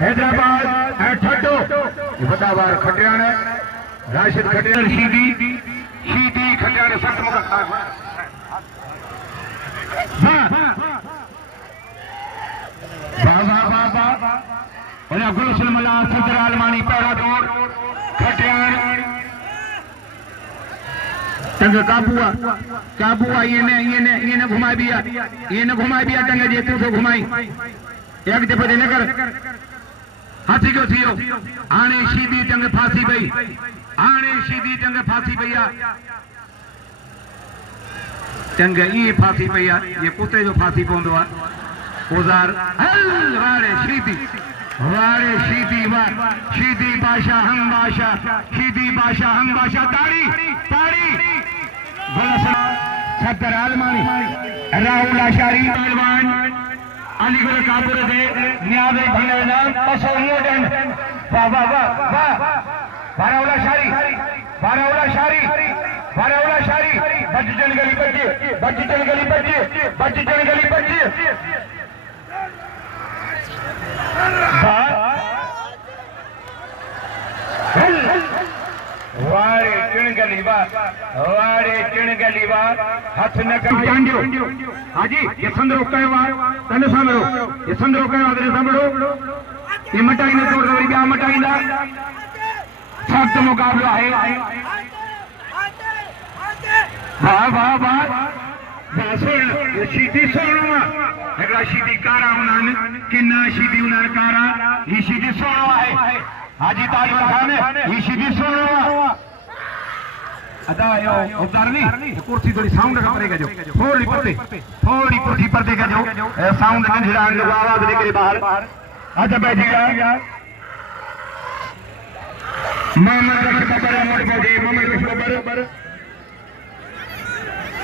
हैदराबाद ठट्टो बदावार खटियाण राशिद खटियाण शीदी खटियाण सख्त मुकाबला गुलशन मला सदर आलमानी पहला दौर खटियाण टंग काबुआ ये ने घुमाई बिया टंग जे तू तो घुमाई एक दफे न कर हाथी क्यों थियो आने शीदी टंग फांसी पई टंग ये फांसी पई ये कुत्ते जो फांसी पवंदो आ ओजार हल वारे शीदी बादशाह हम बादशाह ताड़ी सत्तर आलमानी राहुल आशारी पहलवान अलीगढ़ कापुर से न्यावे भंगना पसो मोडन वाह बाराउला शारी बच्चन गली बच्चे वारे चिणगलीवा हाथ न कांडियो हाजी ये संदरो कहवा तने सामरो ये संदरो कहवा तने सामरो ये मटाई ने तोड़ दो या मटाई ना सख्त मुकाबला है वाह सुन ये शीदी सोणवा एकड़ा शीदी कारा उनान किन्ना शीदी उनान कारा ये शीदी सोणवा है हाजी ताजमल खान ये शीदी सोणवा अदा यो उतारनी कुर्सी थोड़ी साउंड का परेगा जो थोड़ी कुर्सी पर देगा जो साउंड का झिड़ा आवाज निकले बाहर अच्छा बैठिएगा मोहम्मद रशीद बबर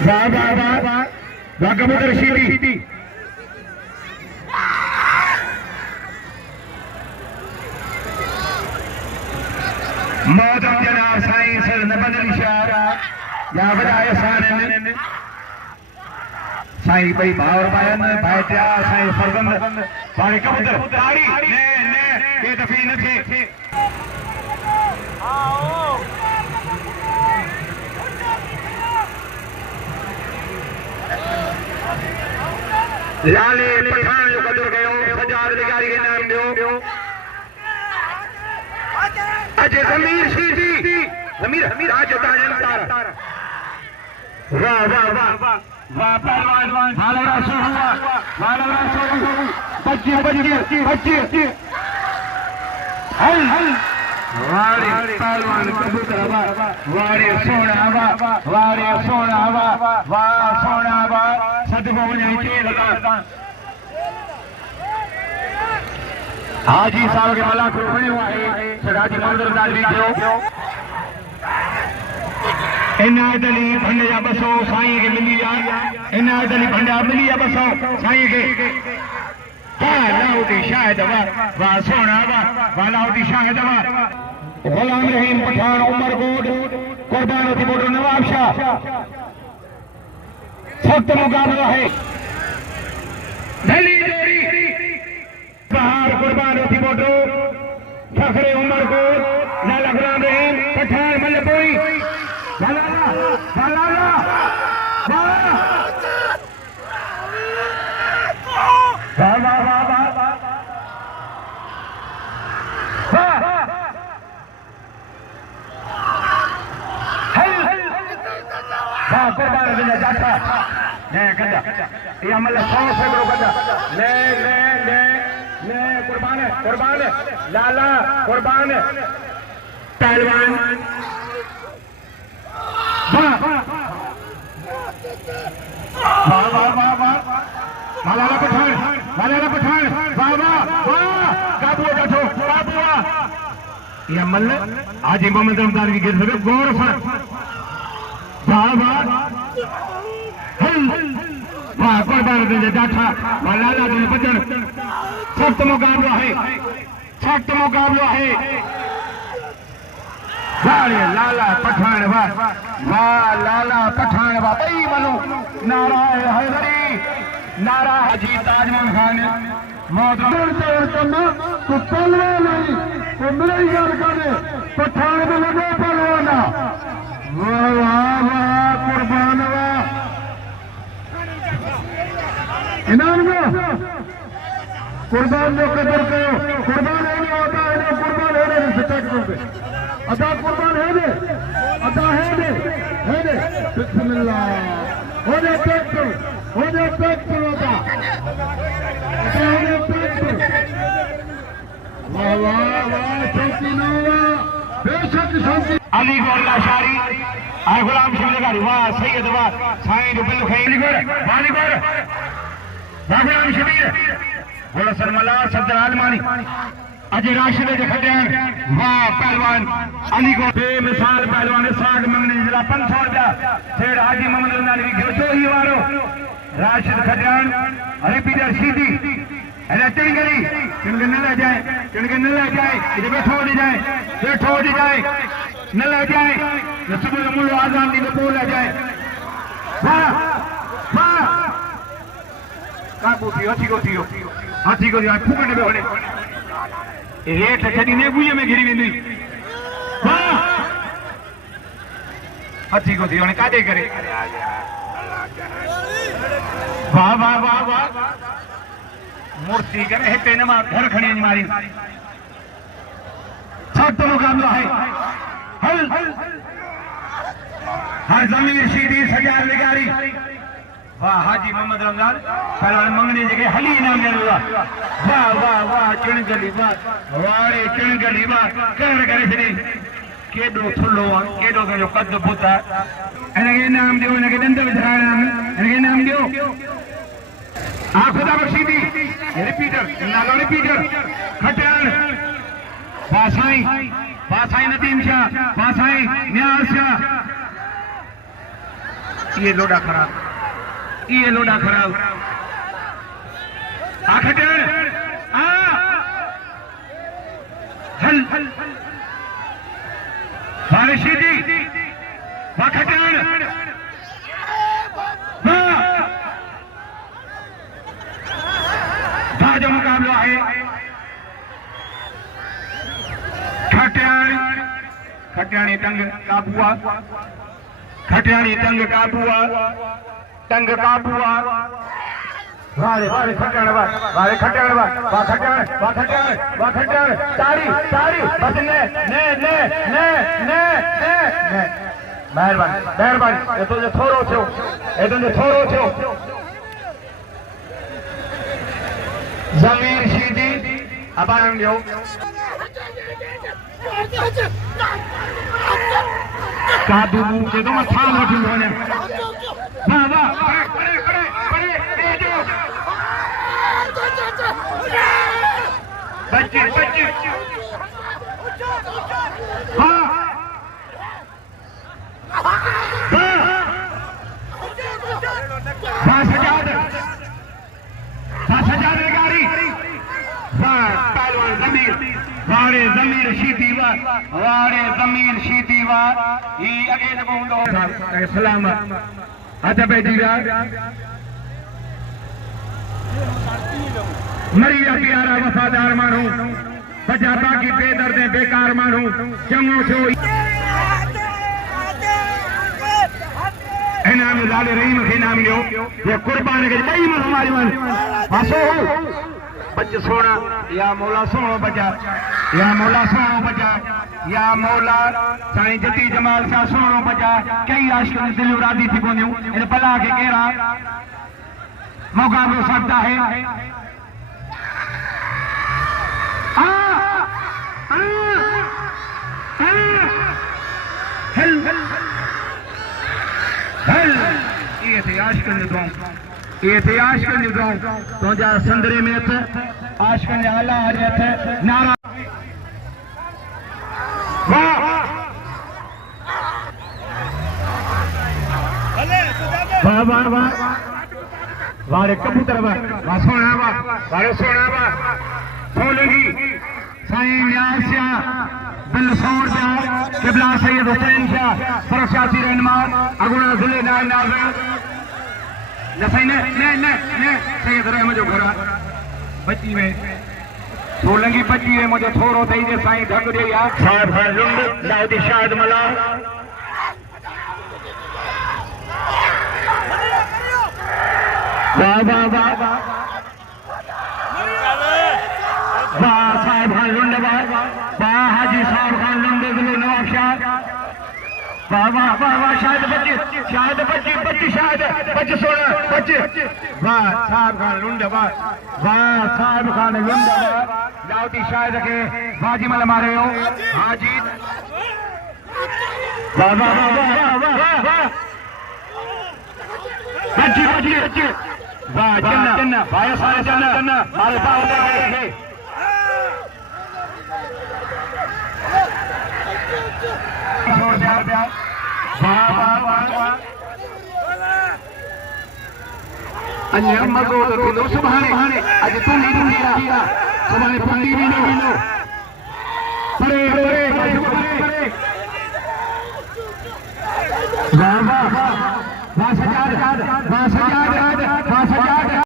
वाह कबूतर शीदी मौजूद जनाब साईं सर नबदल इशारा या वजाए सानन साईं भाई बावर पायन भाईचा साईं फरजंद बारे कबूतर तारी ने के दफी न थे लाले पठान जो कदर गयो सजाद दिगारी के नाम दियो अजय जमीर आज ताजन तारा वाह पहलवान वाला सो बच्चे हल वारे पहलवान कबूतर वारे सोना सदगो वने के लगा हाजी साहब के मला को बणियो आहे सदाजी मंदिर दादी जो इनायतली भंडिया बसो साईं के मिली जा इनायतली भंडिया मिली जा बसो साईं के लाउदी शायद वाह सोना वाह लाउदी शायद गुलाम रहीम पठान उमरकोट कुर्बान थी बोलो नवाब शाह सख्त मुकाबला है बाहर कुर्बान थी बोलो फखरे उमरकोट लाला गुलाम रहीम पठान मल्लपोई कुर्बान लाला कुर्बान पहलवान मालाला पठान काबुआ ये मल्ल आज मोहम्मद रमजान की गिर सके गौर से वाह कुर्बान दे जाठा लाला दे बचन सख्त मुकाबला है लाला पठान वाह लाला पठान वाह भाई मनु नारा हैदरी नारा हाजी ताजमल खान मौत करना तो पलवा नहीं वो मेरी गल करे पठान में लगे पलवाना वाह वाह वाह कुर्बान वाह इनाम कुर्बान जो कदर करो कुर्बान होने होता है ना कुर्बान होने से तक पे अदा कुर्बान है दे अदा है दे बिस्मिल्लाह होने तक होता वाह वाह वाह शौकी ना बेशक शौकी अली गौर लाशारी आए गुलाम शमले गाड़ी वाह सैयद वाह साईं जो बिल्लु खाई अली गौर वाह गुलाम शबीर बोलो सरमला सदर आलमानी अजय राशिद जे खटियान वाह पहलवान अली गौर बेमिसाल पहलवान साग मंगने जिला 500 रुपया सेठ हाजी मोहम्मद नाली जो ही वारो राशिद खटियान रिपीटर सीधी अरे टिंगली टिंगल न ले जाए इधर बैठो हो जाए न ले जाए सुबह मुल्लो आजान दी को ले जाए वाह वाह काबू थी हाथी को फूकने में होने हेठ छड़ी ने बुए में घिरी वेंदी वाह हाथी को थी हाणे काडे करे वाह वाह वाह वाह मूर्ति करे हिते न मां घर खणी मारी छठो मुकाबला है हर जमीर सीधी सजार निगारी वाह हाजी मोहम्मद रमजान पहलवान मंगने जगह हली इनाम ॾियणो आहे वाह वाह वाह चिणगली वाह वारे चिणगली वाह कहर करे छॾी केॾो थुल्हो आहे केॾो पंहिंजो कद बुत आहे हिनखे इनाम ॾियो हिनखे ॾंद विझाइणा आहिनि हिनखे इनाम ॾियो खुदा बख्शी रिपीटर नालो रिपीटर खटियान वाह साईं नदीम शाह वाह साईं न्याज शाह ये लोडा खराब खटियान हल बारिशी वाह खटियान जो मुकाबला है खटियानी टंग काबुआ वारे खटियान तारी बस ने मेहरबानी एतो जो थोरो थियो जमीर सीधी अबान ॾियो काबू के तो मथा वठी वञे वाह वाह परे बच्चे हाँ सजाद गाड़ी पहलवान जमीर शीती वाह ही अगे न हूंदो सलामत अदब दीवा मरिया प्यारा वफादार मानू बजा बाकी बेदर्द बेकार मानू चंगो छो इनाम लाल रहीम के इनाम ॾियो ये कुर्बान के ॿई हमारी मन हसो बच सोना या मौला सोनो बजा या मौला साईं जती जमाल सा सोनो बजा कई आशिक दिल रादी थी कोनियूं इन भला के केरा मुकाबलो सकता है ये आशिकन जो दुआऊं तो जा संदरे में थे आशिकन जा अल्लाह हरे थे नारा वाह वाह वाह वारे कबूतर वाह सोना वारे सोना सोलगी साईं न्याज शाह बिल सोन शाह किबला सैयद हुसैन शाह फरशाती रहनुमा अगुणा जिले न सही ने सैयद रहम जो घर 25 में सोलंगी 25 में मुझे थोरो थई जे साईं ढंग दे यार साहब है लुंड दाऊदी शाद मला वाह वाह वाह वाह साहब खान लुंड वाह वाह हाजी साहब खान लुंड दिलो नवाब शाह वाह वाह वाह वाह शायद 25 शायद 25 शायद 25 16 25 वाह साहब खान लुंड वाह वाह साहब खान लुंड वाह दाऊदी शायद के बाजी मल मारे हो हाजी वाह वाह वाह वाह वाह वाह 25 वाह जन्ना भाई सारे जन्ना मारे पाव दे वाह वाह वाह अन्य मगो तो सुभाने आज तू ही दुनिया सुभाने पंडी भी नो परे परे वाह वाह वाह सजाद